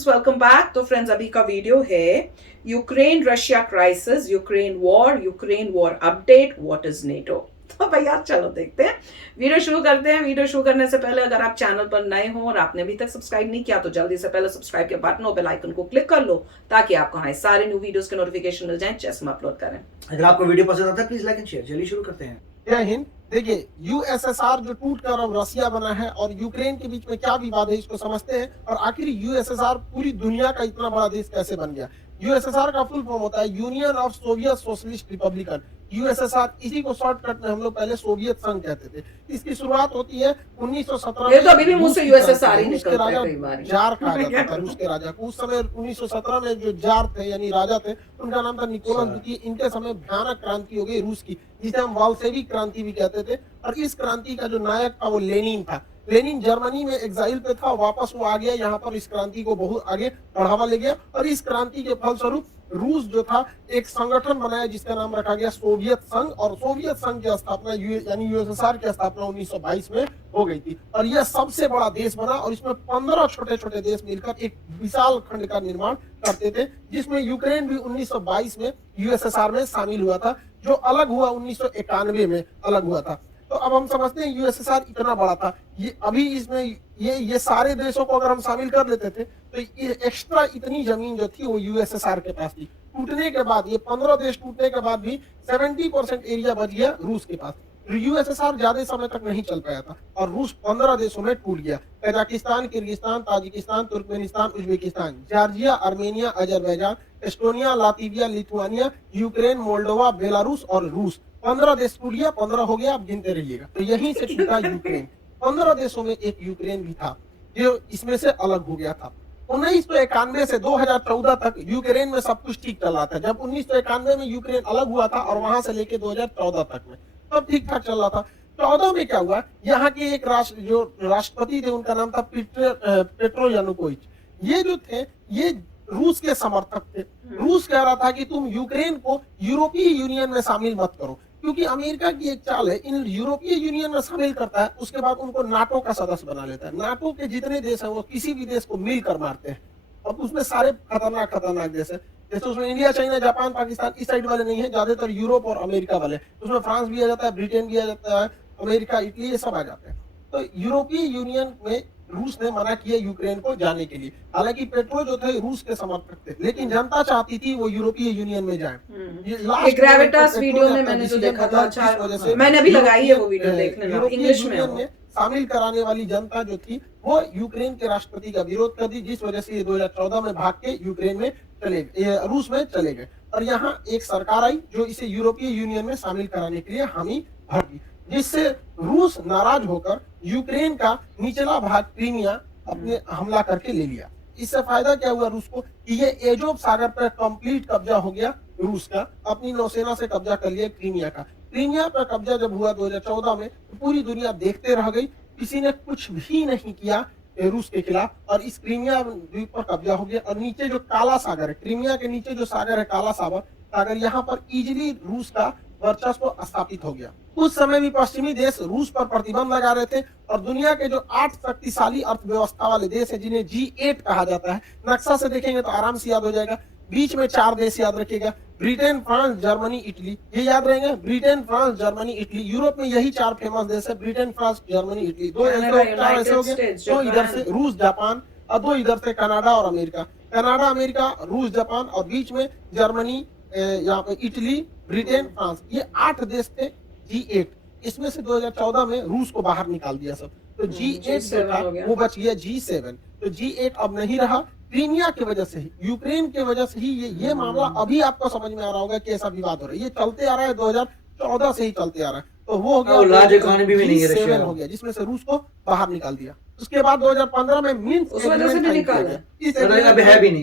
Friends, welcome back. तो friends, अभी का वीडियो है Ukraine Russia crisis, Ukraine war update, what is NATO. तो भैया चलो देखते हैं, वीडियो शुरू करते हैं। वीडियो शुरू करने से पहले अगर आप चैनल पर नए हो और आपने अभी तक सब्सक्राइब नहीं किया तो जल्दी से पहले सब्सक्राइब के बटन और बेल आइकन को क्लिक कर लो ताकि आपको हमारे सारे न्यू वीडियोस के नोटिफिकेशन मिल जाएं जैसे हम अपलोड करें। अगर आपको वीडियो पसंद आता है प्लीज लाइक एंड शेयर। चलिए शुरू करते हैं। जय हिंद। देखिए, यूएसएसआर जो टूट कर अब रसिया बना है और यूक्रेन के बीच में क्या विवाद है इसको समझते हैं, और आखिर यूएसएसआर पूरी दुनिया का इतना बड़ा देश कैसे बन गया। यूएसएसआर का फुल फॉर्म होता है union of Soviet socialist Republican. USSR, इसी को शॉर्टकट में हम लोग पहले सोवियत संघ कहते थे। इसकी शुरुआत होती है 1917 ये तो अभी भी मुंह से यूएसएसआर ही रूस के निकलता है राजा कई बार। जार कहा जाता था। रूस के राजा को उस समय 1917 में जो जार थे यानी राजा थे, उनका नाम था निकोलस द्वितीय। इनके समय भयानक क्रांति हो गई रूस की, जिसे हम वाल्सेविक क्रांति भी कहते थे। और इस क्रांति का जो नायक था वो लेनिन था। लेनिन जर्मनी में एग्जाइल पे था, वापस वो आ गया यहाँ पर, इस क्रांति को बहुत आगे बढ़ावा ले गया। और इस क्रांति के फलस्वरूप रूस जो था एक संगठन बनाया जिसका नाम रखा गया सोवियत संघ, और सोवियत संघ की स्थापना यानी यूएसएसआर की स्थापना 1922 में हो गई थी। और यह सबसे बड़ा देश बना और इसमें 15 छोटे छोटे देश मिलकर एक विशाल खंड का निर्माण करते थे, जिसमें यूक्रेन भी 1922 में यूएसएसआर में शामिल हुआ था, जो अलग हुआ 1991 में अलग हुआ था। तो अब हम समझते हैं यूएसएसआर इतना बड़ा था, ये अभी इसमें ये सारे देशों को अगर हम शामिल कर लेते थे तो ये एक्स्ट्रा इतनी जमीन जो थी वो यूएसएसआर के पास थी। टूटने के बाद, ये 15 देश टूटने के बाद भी 70% एरिया बच गया रूस के पास। यूएसएसआर ज्यादा समय तक नहीं चल पाया था और रूस 15 देशों में टूट गया। Kazakhstan, Kyrgyzstan, Tajikistan, Turkmenistan, Uzbekistan, Georgia, Armenia, Azerbaijan, Estonia, Latvia, Lithuania, Ukraine, Moldova, Belarus और रूस। 15 देश टूट गया, 15 हो गया, आप गिनते रहिएगा। तो यहीं से टूटा यूक्रेन। 15 देशों में एक यूक्रेन भी था जो इसमें से अलग हो गया था। 1991 से 2014 तक यूक्रेन में सब कुछ ठीक चल रहा था। जब 1991 में यूक्रेन अलग हुआ था और वहां से लेके 2014 तक में सब ठीक ठाक चल रहा था। 14 में क्या हुआ, यहाँ के एक राष्ट्रपति थे, उनका नाम था पेट्रो यानुकोविच। ये जो थे ये रूस के समर्थक थे। रूस कह रहा था कि तुम यूक्रेन को यूरोपीय यूनियन में शामिल मत करो, क्योंकि अमेरिका की एक चाल है, इन यूरोपीय यूनियन में शामिल करता है उसके बाद उनको नाटो का सदस्य बना लेता है। नाटो के जितने देश हैं वो किसी भी देश को मिलकर मारते हैं। अब उसमें सारे खतरनाक खतरनाक देश है, जैसे उसमें इंडिया, चाइना, जापान, पाकिस्तान इस साइड वाले नहीं है, ज्यादातर यूरोप और अमेरिका वाले। उसमें फ्रांस भी आ जाता है, ब्रिटेन भी आ जाता है, अमेरिका, इटली, ये सब आ जाते हैं। तो यूरोपीय यूनियन में रूस ने मना किया यूक्रेन को जाने के लिए। हालांकि पेट्रो जो थे रूस के समर्थक थे, लेकिन जनता चाहती थी वो यूरोपीय यूनियन में जाए। ये ग्रेविटास वीडियो में मैंने जो देखा था, अच्छा मैंने अभी लगाई है वो वीडियो, देखने में इंग्लिश में शामिल कराने वाली जनता जो थी वो यूक्रेन के राष्ट्रपति का विरोध कर दी, जिस वजह से ये 2014 में भाग के यूक्रेन में चले गए, रूस में चले गए। और यहाँ एक सरकार आई जो इसे यूरोपीय यूनियन में शामिल कराने के लिए हामी भर दी, जिससे रूस नाराज होकर यूक्रेन का निचला भाग क्रीमिया अपने हमला करके ले लिया। इससे फायदा क्या हुआ रूस को कि ये एजोव सागर पर कंप्लीट कब्जा हो गया रूस का, अपनी नौसेना से कब्जा कर लिया क्रीमिया का। क्रीमिया पर कब्जा जब हुआ 2014 में, तो पूरी दुनिया देखते रह गई, किसी ने कुछ भी नहीं किया रूस के खिलाफ, और इस क्रीमिया द्वीप पर कब्जा हो गया। और नीचे जो काला सागर है, क्रीमिया के नीचे जो सागर है काला सागर, यहाँ पर इजिली रूस का वर्चस्व स्थापित हो गया। उस समय भी पश्चिमी देश रूस पर प्रतिबंध लगा रहे थे, और दुनिया के जो 8 शक्तिशाली अर्थव्यवस्था वाले देश है जिन्हें G8 कहा जाता है, नक्शा से देखेंगे तो आराम से याद हो जाएगा। बीच में 4 देश याद रखिएगा, ब्रिटेन, फ्रांस, जर्मनी, इटली, ये याद रहेंगे। Britain, France, Germany, Italy. Europe में यही 4 फेमस देश है, ब्रिटेन, फ्रांस, जर्मनी, इटली। 2 ऐसे हो गए, 2 इधर से रूस, जापान, और 2 इधर से कनाडा और अमेरिका। कनाडा, अमेरिका, रूस, जापान, और बीच में जर्मनी, यहाँ पे इटली, ब्रिटेन, फ्रांस। ये 8 देश थे G8। इसमें से 2014 में रूस को बाहर निकाल दिया सब, तो G8 जो था वो बच गया G7। तो G8 अब नहीं रहा, क्रीमिया की वजह से ही, यूक्रेन की वजह से ही ये मामला अभी आपको समझ में आ रहा होगा कि ऐसा विवाद हो रहा है। ये चलते आ रहा है, 2014 से ही चलते आ रहा है। तो वो हो गया G7 हो गया, जिसमें से रूस को बाहर निकाल दिया। उसके बाद 2015 में मिन्स्क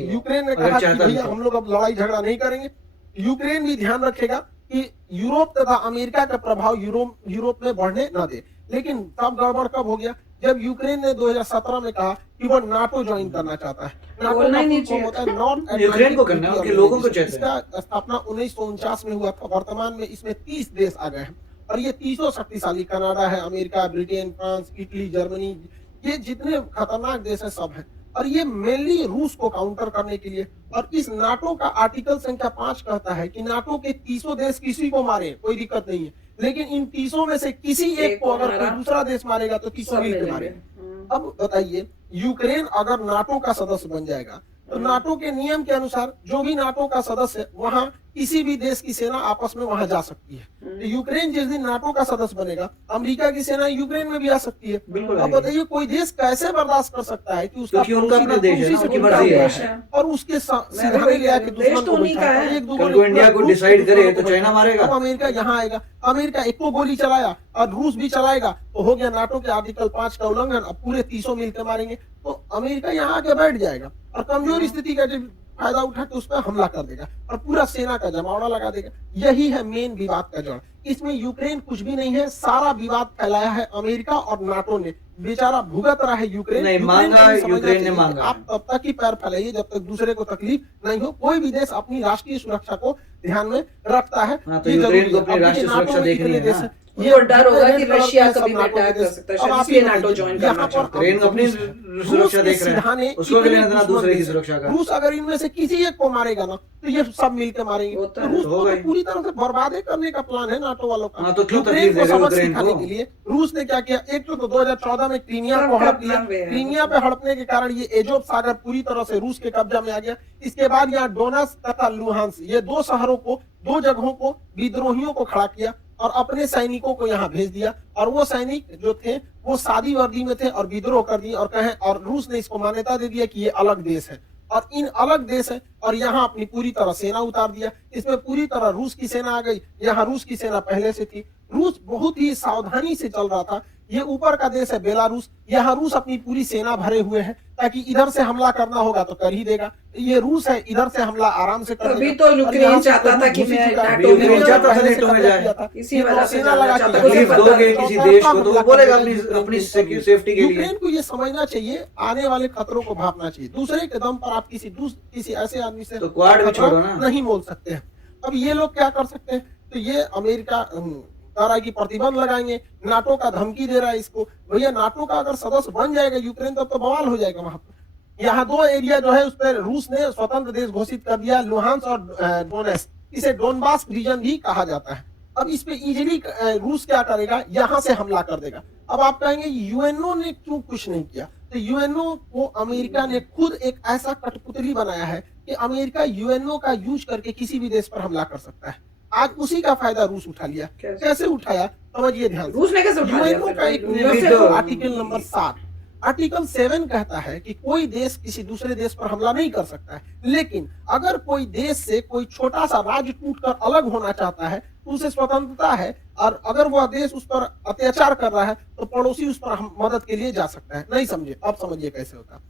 यूक्रेन ने कहा कि भैया हम लोग अब लड़ाई झगड़ा नहीं करेंगे। यूक्रेन भी ध्यान रखेगा कि यूरोप तथा अमेरिका का प्रभाव यूरोप में बढ़ने न दे। लेकिन तब गड़बड़ कब हो गया, जब यूक्रेन ने 2017 में कहा कि वो नाटो ज्वाइन करना चाहता है। नाटो का होता है नॉर्थ यूक्रेन को करना है, उनके लोगों को चाहिए। इसका स्थापना 1949 में हुआ था। वर्तमान में इसमें 30 देश आ गए हैं, और ये 30 शक्तिशाली, कनाडा है, America, Britain, France, Italy, Germany, ये जितने खतरनाक देश है सब है। और ये मेनली रूस को काउंटर करने के लिए। और इस नाटो का आर्टिकल संख्या 5 कहता है कि नाटो के 30 देश किसी को मारे कोई दिक्कत नहीं है, लेकिन इन 30 में से किसी एक को अगर कोई दूसरा देश मारेगा तो 30 मिलकर मारेगा। अब बताइए, यूक्रेन अगर नाटो का सदस्य बन जाएगा तो नाटो के नियम के अनुसार जो भी नाटो का सदस्य है वहां किसी भी देश की सेना आपस में वहां जा सकती है। तो यूक्रेन जिस दिन नाटो का सदस्य बनेगा, अमेरिका की सेना यूक्रेन में भी आ सकती है। बिल्कुल अब बताइए कोई देश कैसे बर्दाश्त कर सकता है कि उसका क्योंकि उनका अपना पड़ोसी देश है, उसी से उनकी उनका मर्जी देश है। और उसके सिरहाने ले आके देश दुश्मन तो को उन्हीं का बैठाया। है। एक दो कल गोली को इंडिया को रूस डिसाइड के करे दुश्मनों तो को चाइना मारेगा। अब अमेरिका यहाँ आएगा, अमेरिका एक को गोली चलाया और रूस भी चलाएगा तो हो गया नाटो के आर्टिकल 5 का उल्लंघन। अब पूरे 30 मिलकर मारेंगे तो अमेरिका यहाँ आके बैठ जाएगा और कमजोर स्थिति का जब फायदा उठा के उस पर हमला कर देगा और पूरा सेना का जमावड़ा लगा देगा। यही है मेन विवाद का जड़। इसमें यूक्रेन कुछ भी नहीं है, सारा विवाद फैलाया है अमेरिका और नाटो ने। बेचारा भुगत रहा है यूक्रेन। नहीं, यूक्रेन मांगा, को भी समझना यूक्रेन ने चाहिए मांगा। आप तब तक ही पैर फैलाइए जब तक दूसरे को तकलीफ नहीं हो। कोई भी देश अपनी राष्ट्रीय सुरक्षा को ध्यान में रखता है। हाँ, तो ये यूक्रेन जरूरी को है। अपनी अब देखिए, राष्ट्रीय नाटो सुरक्षा में देखनी कितने है देश ना। हैं? उनको डर होगा कि रेड कलर रशिया के कभी सब नाटो अटैक के कर देश। सकता है, अब शायद आप इसलिए ही नाटो बताइए, ज्वाइन यहाँ करना पर चाहता है। यूक्रेन अपनी रूस सुरक्षा के देख रहा सिरहाने है, उसको भी इतने लेना देना दुश्मन दूसरे की देश हैं। सुरक्षा का। रूस अगर इनमें से किसी एक को मारेगा ना तो ये सब मिलकर मारेंगे। होता तो है, रूस को होगा तो ही। पूरी तरह से बर्बाद करने का प्लान है नाटो वालों का। हाँ, तो क्यों यूक्रेन तकलीफ को दे रहे हो सबक यूक्रेन सिखाने को? के लिए रूस ने क्या किया, एक तो 2014 में क्रीमिया सब को हड़प अपना लिया। वे है। क्रीमिया पे हड़पने के कारण ये एजोव सागर पूरी तरह से रूस के कब्जा में आ गया। इसके बाद यहाँ डोनस तथा लुहांस, ये दो शहरों को, दो जगहों को विद्रोहियों को खड़ा किया और अपने सैनिकों को यहाँ भेज दिया। और वो सैनिक जो थे वो सादी वर्दी में थे और विद्रोह कर दिए और कहें, और रूस ने इसको मान्यता दे दिया कि ये अलग देश है और इन अलग देश है। और यहाँ अपनी पूरी तरह सेना उतार दिया। इसमें पूरी तरह रूस की सेना आ गई। यहाँ रूस की सेना पहले से थी। रूस बहुत ही सावधानी से चल रहा था। ये ऊपर का देश है बेलारूस, यहाँ रूस अपनी पूरी सेना भरे हुए है ताकि इधर से हमला करना होगा तो कर ही देगा। ये रूस है, इधर से हमला आराम से कर अभी देगा। तो और यूक्रेन यहाँ से चाहता तो था कि घुस ही मैं चुका है। नाटो में यूक्रेन जाऊं। चाहता था पहले से नेटो में कर जाए। दिया था। इसी ये वजह से सेना जाना लगा चाहता के था। तकलीफ पता दोगे है, किसी देश को तो वो बोलेगा अपनी सेफ्टी के लिए। यूक्रेन को ये समझना चाहिए, आने वाले खतरों को भापना चाहिए। दूसरे के दम पर आप किसी ऐसे आदमी से तो क्वाड भी खतरा छोड़ो ना। नहीं बोल सकते हैं। अब ये लोग क्या कर सकते हैं, तो ये अमेरिका कह रहा है कि प्रतिबंध लगाएंगे, नाटो का धमकी दे रहा है इसको। भैया नाटो का अगर सदस्य बन जाएगा यूक्रेन तब तो बवाल हो जाएगा वहां पर। यहाँ दो एरिया जो है उस पर रूस ने स्वतंत्र देश घोषित कर दिया, लुहांस और डोनेट्स्क। इसे डोनबास रीजन भी कहा जाता है। अब इस पे इजीली रूस क्या करेगा, यहाँ से हमला कर देगा। अब आप कहेंगे यूएनओ ने क्यों कुछ नहीं किया, तो यूएनओ को अमेरिका ने खुद एक ऐसा कठपुतली बनाया है कि अमेरिका यूएनओ का यूज करके किसी भी देश पर हमला कर सकता है। आज उसी का फायदा रूस उठा लिया। कैसे उठाया समझिए ध्यान से। रूस ने कैसे उठा लिया यूएनओ फिर? का एक यूएनओ नियम से है, तो- आर्टिकल नंबर 7। आर्टिकल 7 कहता है कि कोई देश किसी दूसरे देश पर हमला नहीं कर सकता है, लेकिन अगर कोई देश से कोई छोटा सा राज्य टूटकर अलग होना चाहता है तो उसे स्वतंत्रता है। और अगर वह देश उस पर अत्याचार कर रहा है तो पड़ोसी उस पर मदद के लिए जा सकता है। नहीं समझे, अब समझिए कैसे होता।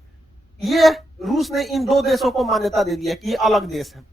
ये रूस ने इन दो देशों को मान्यता दे दिया कि ये अलग देश है,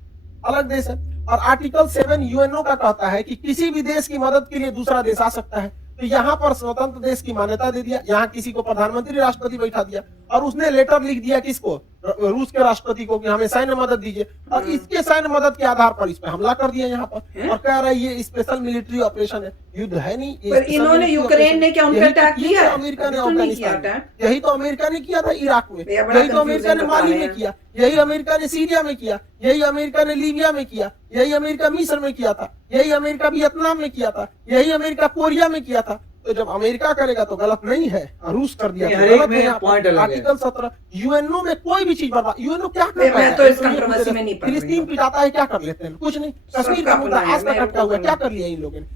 अलग देश है। और आर्टिकल 7 यूएनओ का कहता है कि किसी भी देश की मदद के लिए दूसरा देश आ सकता है। तो यहाँ पर स्वतंत्र देश की मान्यता दे दिया। यहाँ किसी को प्रधानमंत्री राष्ट्रपति बैठा दिया और उसने लेटर लिख दिया किसको, रूस के राष्ट्रपति को, कि हमें सैन्य मदद दीजिए। और इसके सैन्य मदद के आधार पर इस पे हमला कर दिया यहाँ पर। और कह रहा है ये स्पेशल मिलिट्री ऑपरेशन है, युद्ध है नहीं। ये पर special इन्होंने military यूक्रेन operation ने क्या उनका यही तो अटैक किया किया? अमेरिका ने अभी तो नहीं किया अफगानिस्तान में। अटैक। यही तो अमेरिका ने किया था इराक में, भैया बड़ा यही तो अमेरिका ने confusing माली बता में रहे किया, यही अमेरिका ने सीरिया में किया, यही अमेरिका ने लीबिया में किया, यही अमेरिका मिस्र में किया था, यही अमेरिका वियतनाम में किया था, यही अमेरिका कोरिया में किया था। तो जब अमेरिका करेगा तो गलत नहीं है, रूस कर दिया नहीं, तो हर एक गलत में है यहाँ पर। point अलग है। आर्टिकल 17 यूएनओ में कोई भी चीज बर्बाद, यूएनओ क्या करता मैं है? तो इस कंट्रोवर्सी में नहीं पड़ रही फिलिस्तीन हूँ। पिटाता है, क्या कर लेते हैं? कुछ नहीं। कश्मीर का सबका मुद्दा अपना है, आज तक मेरे अटका को हुआ है, क्या करना। कर लिया इन लोगों ने?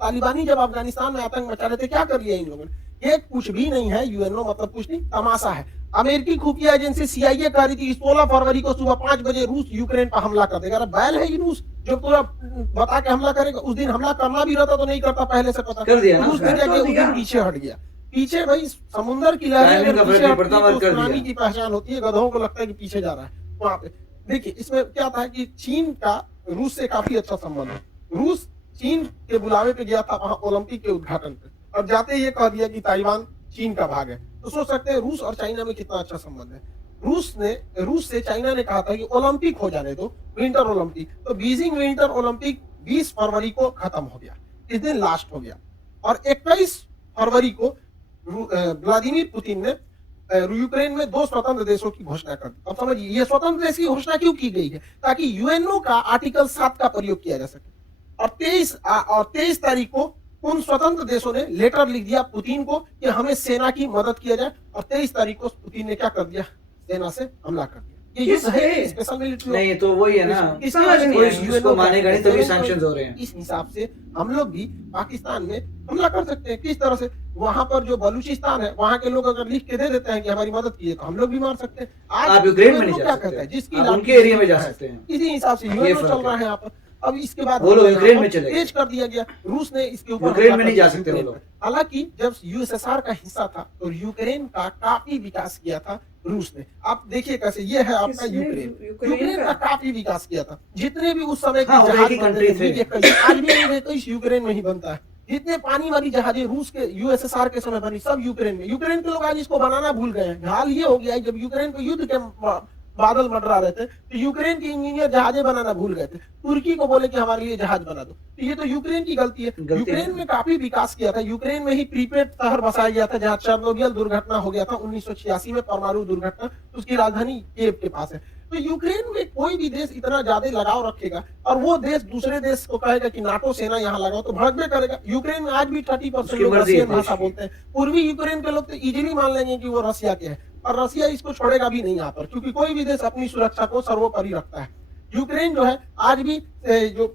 तालिबानी जब अफगानिस्तान में आतंक मचा रहे थे, क्या कर लिया इन लोगों ने? ये कुछ भी नहीं है। यूएनओ मतलब कुछ नहीं, तमाशा है। अमेरिकी खुफिया एजेंसी सीआईए कह रही थी 16 फरवरी को सुबह 5 बजे रूस यूक्रेन पर हमला कर देगा। अरे बैल है ये रूस जो पूरा बता के हमला करेगा। उस दिन हमला करना भी रहता तो नहीं करता, पहले से पता कर दिया ना रूस ने कर क्या तो किया, उस दिया। दिन पीछे हट गया। पीछे भाई समुद्र की लहरें टाइमिंग अगर का फर्क पीछे नहीं हटती पड़ता, है मगर तो कर सुनामी दिया। की पहचान होती है। गधों को लगता है कि पीछे जा रहा है वहां पे। देखिए इसमें क्या था कि चीन का रूस से काफी अच्छा संबंध है। रूस चीन के बुलावे पे गया था वहां ओलंपिक के उद्घाटन पे, और जाते ही ये कह दिया कि ताइवान चीन का भाग है। तो सोच सकते हैं रूस और चाइना में कितना अच्छा संबंध है। रूस से चाइना ने कहा था कि ओलंपिक हो जाने दो, विंटर ओलंपिक। तो बीजिंग विंटर ओलंपिक 20 फरवरी को खत्म हो गया, इस दिन लास्ट हो गया। और 21 फरवरी को व्लादिमीर पुतिन ने यूक्रेन में 2 स्वतंत्र देशों की घोषणा कर दी। अब समझिए ये स्वतंत्र देश की घोषणा क्यों की गई है, ताकि यूएनओ का आर्टिकल 7 का प्रयोग किया जा सके। और 23 तारीख को उन स्वतंत्र देशों ने लेटर लिख दिया पुतिन को कि हमें सेना की मदद किया जाए, और 23 तारीख को पुतिन ने क्या कर दिया, सेना से हमला कर दिया। ये युद्ध है, स्पेशल मिलिट्री नहीं तो वही है ना, समझ नहीं कोई आया। इसको मानेगा नहीं तभी सैंक्शंस हो रहे हैं। इस हिसाब से हम लोग भी पाकिस्तान में हमला कर सकते हैं। किस तरह से, वहां पर जो बलूचिस्तान है वहां के लोग अगर लिख के दे देते हैं कि हमारी मदद कीजिए, तो हम लोग भी मार सकते हैं। आप यूक्रेन में नहीं UNO जा क्या सकते, कहता है, जिसकी आप लाठी उनके एरिया में जा सकते हैं। इसी हिसाब से ये यूएनओ फर्क चल रहा है। है यहाँ पर। अब इसके बाद वो लोग यूक्रेन में चले गए। तेज कर दिया गया, रूस ने इसके ऊपर यूक्रेन हमला में कर नहीं जा दिया सकते वो यूक्रेन लोग। पर। हालांकि जब यूएसएसआर का हिस्सा था तो यूक्रेन का काफी विकास किया था रूस ने। आप देखिए कैसे, ये है आपका किसने? यूक्रेन। यूक्रेन यूक्रेन का? का काफी विकास किया था। जितने भी उस समय के हाँ, वो जहाज एक ही बनते country थे। आज भी नहीं रहते, इस यूक्रेन में ही बनता है। जितने पानी वाली जहाजें रूस के यूएसएसआर के समय बनी, सब यूक्रेन में। यूक्रेन के लोग आज इसको बनाना भूल गए हैं। हाल ये हो गया है, जब यूक्रेन को युद्ध के बादल मंडरा रहे थे तो यूक्रेन के इंजीनियर जहाजें बनाना भूल गए थे। तुर्की को बोले कि हमारे लिए जहाज बना दो, तो ये तो यूक्रेन की गलती है। यूक्रेन में काफी विकास किया था। यूक्रेन में ही प्रीपेड शहर बसाया गया था, जहाँ चेर्नोबिल दुर्घटना हो गया था 1986 में, परमाणु दुर्घटना। उसकी राजधानी कीव के पास है। तो यूक्रेन में कोई भी देश इतना ज्यादा लगाव रखेगा और वो देश दूसरे देश को कहेगा कि नाटो सेना यहाँ लगाओ, तो भड़कबे करेगा। यूक्रेन में आज भी 30% लोग रशियन भाषा बोलते हैं। पूर्वी यूक्रेन के लोग तो इजीली मान लेंगे कि वो रशिया के हैं, और रशिया इसको छोड़ेगा भी नहीं यहाँ पर, क्योंकि कोई भी देश अपनी सुरक्षा को सर्वोपरि रखता है। यूक्रेन जो है आज भी जो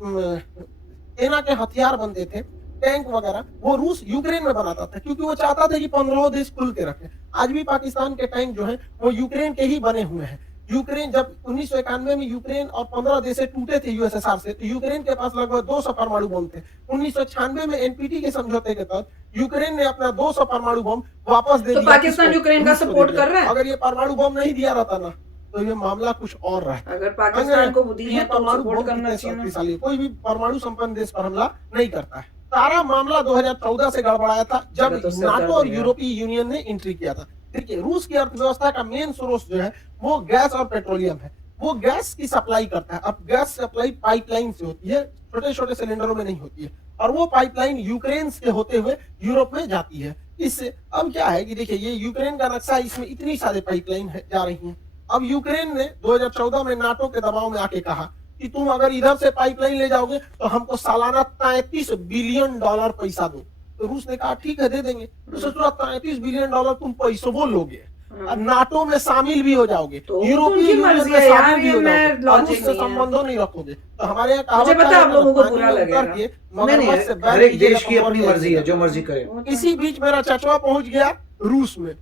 सेना के हथियार बनते थे, टैंक वगैरह, वो रूस यूक्रेन में बनाता था, क्योंकि वो चाहता था कि 15 देश खुल के रखे। आज भी पाकिस्तान के टैंक जो है वो यूक्रेन के ही बने हुए हैं। यूक्रेन जब 1991 में यूक्रेन और 15 देश टूटे थे यूएसएसआर से, तो यूक्रेन के पास लगभग 200 परमाणु बम थे। 1996 में एनपीटी के समझौते के तहत यूक्रेन ने अपना 200 परमाणु बम वापस दे तो दिया। पाकिस्तान किसको? यूक्रेन का रूस को दे सपोर्ट दिया। कर रहा है? अगर ये परमाणु बम नहीं दिया रहता ना, तो ये मामला कुछ और रहता। अगर पाकिस्तान को बुद्धि है तो परमाणु सपोर्ट बम करना कितने चाहिए ना। शक्तिशाली है। कोई भी परमाणु संपन्न देश पर हमला नहीं करता है। सारा मामला 2014 से गड़बड़ाया था, जब तो सिर नाटो दर्द और हो गया। यूरोपीय यूनियन ने एंट्री किया था। देखिए, रूस की अर्थव्यवस्था का मेन सोर्स जो है वो गैस और पेट्रोलियम है। वो गैस की सप्लाई करता है। अब गैस सप्लाई पाइपलाइन से होती है, छोटे छोटे सिलेंडरों में नहीं होती है, और वो पाइपलाइन यूक्रेन से होते हुए यूरोप में जाती है। इससे अब क्या है कि देखिए, ये यूक्रेन का नक्शा, इसमें इतनी सारी पाइपलाइन जा रही हैं। अब यूक्रेन ने 2014 में नाटो के दबाव में आके कहा कि तुम अगर इधर से पाइपलाइन ले जाओगे तो हमको सालाना $33 बिलियन पैसा दो। तो रूस ने कहा ठीक है, दे देंगे। तो सोचो, $33 बिलियन तुम पैसों वो लोगे और नाटो में शामिल भी हो जाओगे, तो यूरोपीय उनकी यूनियन मर्जी में है यार, शामिल भी ये हो मैं जाओगे, और लॉजिक उससे नहीं है। संबंधों नहीं रखोगे। तो हमारे यहाँ मुझे कहावत पता है, है, आप लोगों को पानी बुरा में लगेगा। उतर के नहीं मगरमच्छ से नहीं, बैठ हर एक कीजिएगा देश की तो अपनी मर मर्जी है, जाएगा। जो मर्जी करे। इसी बीच मेरा चचवा पहुंच गया रूस में।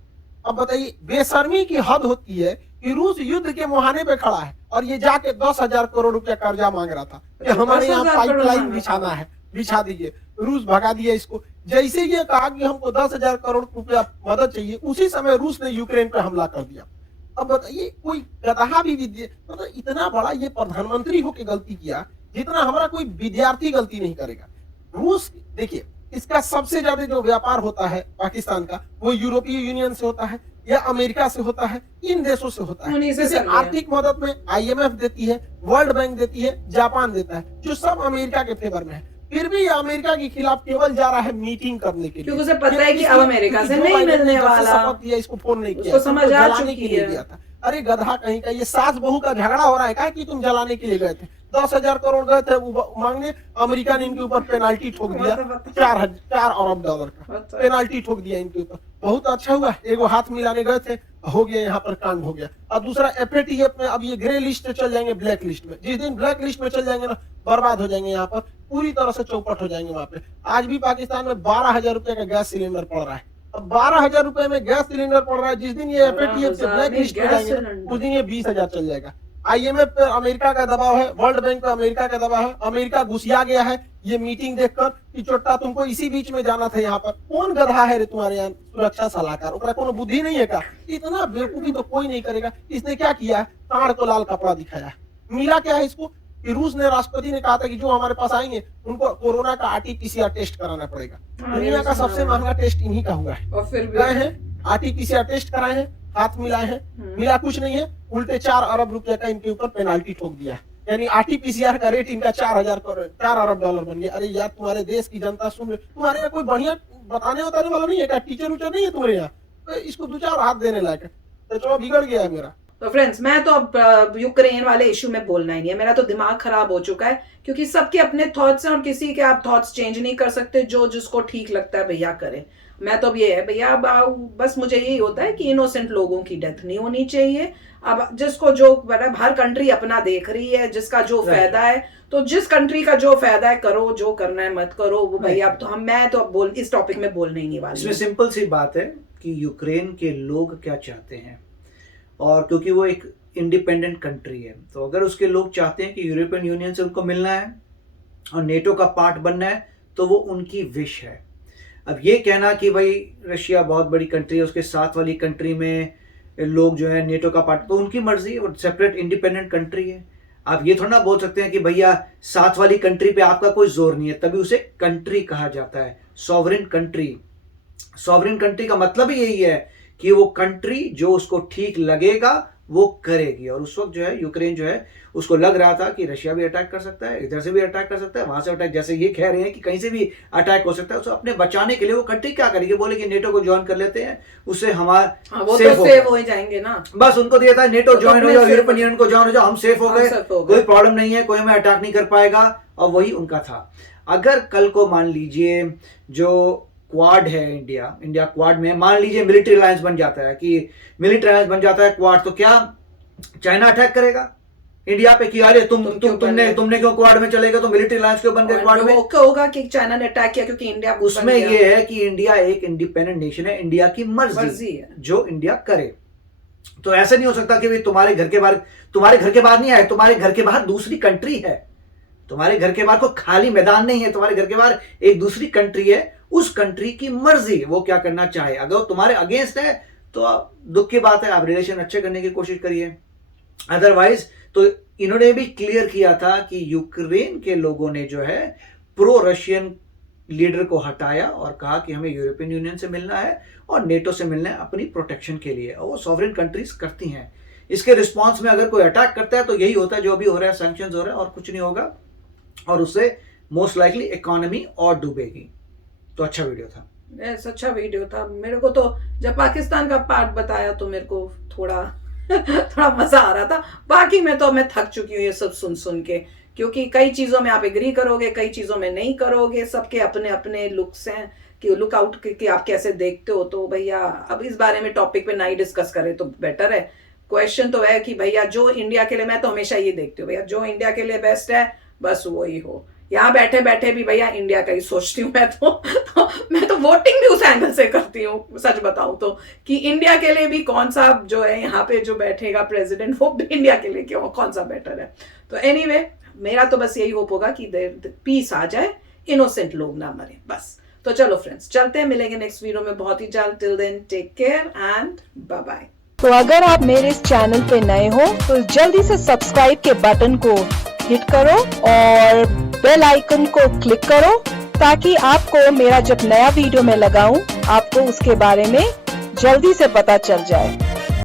अब बताइए, बेशर्मी की हद होती है कि रूस युद्ध के मुहाने पे खड़ा है और ये जाके 10,000 करोड़ रुपया कर्जा मांग रहा था कि हमारे यहाँ 10,000 करोड़ पाइपलाइन मांगा। बिछाना है, बिछा दीजिए। रूस भगा दिया इसको। जैसे ये कहा कि हमको 10,000 करोड़ रुपया मदद चाहिए, उसी समय रूस ने यूक्रेन पे हमला कर दिया। अब बताइए, कोई गधा भी मतलब इतना बड़ा ये प्रधानमंत्री होके गलती किया, जितना हमारा कोई विद्यार्थी गलती नहीं करेगा। रूस, देखिए, इसका सबसे ज्यादा जो व्यापार होता है पाकिस्तान का, वो यूरोपीय यूनियन से होता है या अमेरिका से होता है, इन देशों से होता है। उन्हीं से इसे कर लिया। आर्थिक मदद में आईएमएफ देती है, वर्ल्ड बैंक देती है, जापान देता है, जो सब अमेरिका के फेवर में है। फिर भी ये अमेरिका के खिलाफ केवल जा रहा है मीटिंग करने के लिए, क्योंकि उसे पता है कि अब अमेरिका से जो नहीं बाइडेन ने मिलने जब से वाला। शपथ लिया, इसको फोन नहीं किया, उसको समझ इसको आ जलाने चुकी के लिए है। गया था। अरे गधा कहीं का, ये सास बहू का झगड़ा हो रहा है, कहा कि तुम जलाने के लिए गए थे। 10,000 करोड़ गए थे मांगने, अमेरिका ने इनके ऊपर पेनाल्टी ठोक दिया $4 अरब का पेनाल्टी ठोक दिया इनके ऊपर। बहुत अच्छा हुआ, एगो हाथ मिलाने गए थे, हो गया, यहाँ पर कांड हो गया। और दूसरा एफएटीएफ में अब ये ग्रे लिस्ट में चल जाएंगे, ब्लैक लिस्ट में। जिस दिन ब्लैक लिस्ट में चल जाएंगे ना, बर्बाद हो जाएंगे, यहाँ पर पूरी तरह से चौपट हो जाएंगे वहां पे। आज भी पाकिस्तान में 12,000 रुपए का गैस सिलेंडर पड़ रहा है। अब 12,000 रुपए में गैस सिलेंडर पड़ रहा है। जिस दिन ये एफएटीएफ से ब्लैक लिस्ट में जाएंगे, उस दिन ये 20,000 चल जाएगा। आईएमएफ पे अमेरिका का दबाव है, वर्ल्ड बैंक पे अमेरिका का दबाव है। अमेरिका घुसिया गया है ये मीटिंग देखकर कि चोट्टा तुमको इसी बीच में जाना था। यहाँ पर कौन गधा है रे तुम्हारे यहाँ सुरक्षा सलाहकार? ओकरा कोनो बुद्धि नहीं है का? इतना बेवकूफी तो कोई नहीं करेगा। इसने क्या किया है? ताड़ को लाल कपड़ा दिखाया है। मिला क्या है इसको कि रूस ने, राष्ट्रपति ने कहा था कि जो हमारे पास आएंगे उनको कोरोना का आरटीपीसीआर टेस्ट कराना पड़ेगा। दुनिया का सबसे महंगा टेस्ट इन्हीं का हुआ है। और फिर भी गए हैं, आरटीपीसीआर टेस्ट कराए हैं, हाथ मिलाए हैं, मिला कुछ नहीं है। उल्टे 4 अरब रुपए का इनके ऊपर पेनाल्टी ठोक दिया है। यानी आरटीपीसीआर का रेट इनका 4 अरब डॉलर बन गया। अरे यार, तुम्हारे देश की जनता सुन रही, तुम्हारे यहाँ कोई बढ़िया बताने बताने वाला नहीं है क्या? टीचर उचर नहीं है तुम्हारे यहाँ? इसको 2-4 हाथ देने लायक है, तो चलो बिगड़ गया है मेरा। तो फ्रेंड्स, मैं तो अब यूक्रेन वाले इशू में बोलना ही नहीं है, मेरा तो दिमाग खराब हो चुका है, क्योंकि सबके अपने थॉट्स हैं और किसी के आप थॉट्स चेंज नहीं कर सकते, जो जिसको ठीक लगता है भैया करे। मैं तो अब ये है भैया, अब बस मुझे यही होता है कि इनोसेंट लोगों की डेथ नहीं होनी चाहिए। अब जिसको जो मतलब हर कंट्री अपना देख रही है, जिसका जो फायदा है, तो जिस कंट्री का जो फायदा है करो, जो करना है मत करो वो भैया। अब तो मैं तो अब इस टॉपिक में बोलने ही नहीं वाली। इसमें सिंपल सी बात है कि यूक्रेन के लोग क्या चाहते हैं, और क्योंकि वो एक इंडिपेंडेंट कंट्री है, तो अगर उसके लोग चाहते हैं कि यूरोपियन यूनियन से उनको मिलना है और नेटो का पार्ट बनना है, तो वो उनकी विश है। अब ये कहना कि भाई रशिया बहुत बड़ी कंट्री है, उसके साथ वाली कंट्री में लोग जो है नेटो का पार्ट, तो उनकी मर्जी है, वो सेपरेट इंडिपेंडेंट कंट्री है। आप ये थोड़ा ना बोल सकते हैं कि भैया साथ वाली कंट्री पे आपका कोई जोर नहीं है, तभी उसे कंट्री कहा जाता है, सॉवरेन कंट्री। सॉवरेन कंट्री का मतलब ही यही है कि वो कंट्री जो उसको ठीक लगेगा वो करेगी। और उस वक्त जो है यूक्रेन जो है उसको लग रहा था कि रशिया भी अटैक कर सकता है, इधर से भी अटैक कर सकता है, वहां से अटैक, जैसे ये कह रहे हैं कि कहीं से भी अटैक हो सकता है, उसको अपने बचाने के लिए वो कंट्री क्या करेगी, बोले कि नेटो को ज्वाइन कर लेते हैं, उससे हमारा वो तो सेफ हो जाएंगे ना। बस उनको दिया था नेटो ज्वाइन हो जाओ, यूरोपियन यूनियन को ज्वाइन हो जाओ, हम सेफ हो गए, कोई प्रॉब्लम नहीं है, कोई हमें अटैक नहीं कर पाएगा। और वही उनका था। अगर कल को मान लीजिए जो क्वाड है, इंडिया क्वाड में मान लीजिए मिलिट्री अलायंस बन जाता है, कि मिलिट्री अलायंस बन जाता है क्वाड, तो क्या चाइना अटैक करेगा इंडिया पे कि अरे तुमने क्यों क्वाड में चलेगा, तो मिलिट्री अलायंस क्यों बन गए क्वाड में? होगा कि चाइना ने अटैक किया क्योंकि इंडिया, उसमें ये है कि इंडिया एक इंडिपेंडेंट नेशन है, इंडिया की मर्जी है जो इंडिया करे। तो ऐसा नहीं हो सकता कि तुम्हारे घर के बाहर नहीं आए, तुम्हारे घर के बाहर दूसरी कंट्री है, तुम्हारे घर के बाहर कोई खाली मैदान नहीं है, तुम्हारे घर के बाहर एक दूसरी कंट्री है, उस कंट्री की मर्जी वो क्या करना चाहे। अगर वो तुम्हारे अगेंस्ट है तो दुख की बात है, आप रिलेशन अच्छे करने की कोशिश करिए। अदरवाइज तो इन्होंने भी क्लियर किया था कि यूक्रेन के लोगों ने जो है प्रो रशियन लीडर को हटाया और कहा कि हमें यूरोपियन यूनियन से मिलना है और नेटो से मिलना है अपनी प्रोटेक्शन के लिए, और वो सॉवरेन कंट्रीज करती हैं। इसके रिस्पॉन्स में अगर कोई अटैक करता है तो यही होता है जो अभी हो रहा है, सैंक्शंस हो रहे हैं और कुछ नहीं होगा, और उससे मोस्ट लाइकली इकोनॉमी और डूबेगी। तो अच्छा वीडियो था, अच्छा वीडियो था। मेरे को तो जब पाकिस्तान का पार्ट बताया तो मेरे को थोड़ा मजा आ रहा था। बाकी मैं थक चुकी हूँ ये सब सुन के, क्योंकि कई चीजों में आप एग्री करोगे, कई चीजों में नहीं करोगे, सबके अपने अपने लुक्स हैं कि लुक आउट कि आप कैसे देखते हो। तो भैया अब इस बारे में टॉपिक पे नहीं डिस्कस करें तो बेटर है। क्वेश्चन तो है कि भैया जो इंडिया के लिए, मैं तो हमेशा ये देखती हूँ भैया जो इंडिया के लिए बेस्ट है बस वही हो। यहाँ बैठे बैठे भी भैया इंडिया का ही सोचती हूँ मैं मैं तो वोटिंग भी उस एंगल से करती हूँ, सच बताऊं तो, कि इंडिया के लिए भी कौन सा जो है यहाँ पे जो बैठेगा प्रेसिडेंट वो भी इंडिया के लिए क्यों कौन सा बेटर है। तो एनीवे मेरा तो बस यही होप होगा कि पीस आ जाए, इनोसेंट लोग ना मरे बस। तो चलो फ्रेंड्स चलते हैं, मिलेंगे नेक्स्ट वीडियो में बहुत ही जल्द। Till then take care and bye bye. तो अगर आप मेरे इस चैनल पे नए हो तो जल्दी से सब्सक्राइब के बटन को हिट करो और बेल आइकन को क्लिक करो, ताकि आपको मेरा जब नया वीडियो मैं लगाऊं आपको उसके बारे में जल्दी से पता चल जाए।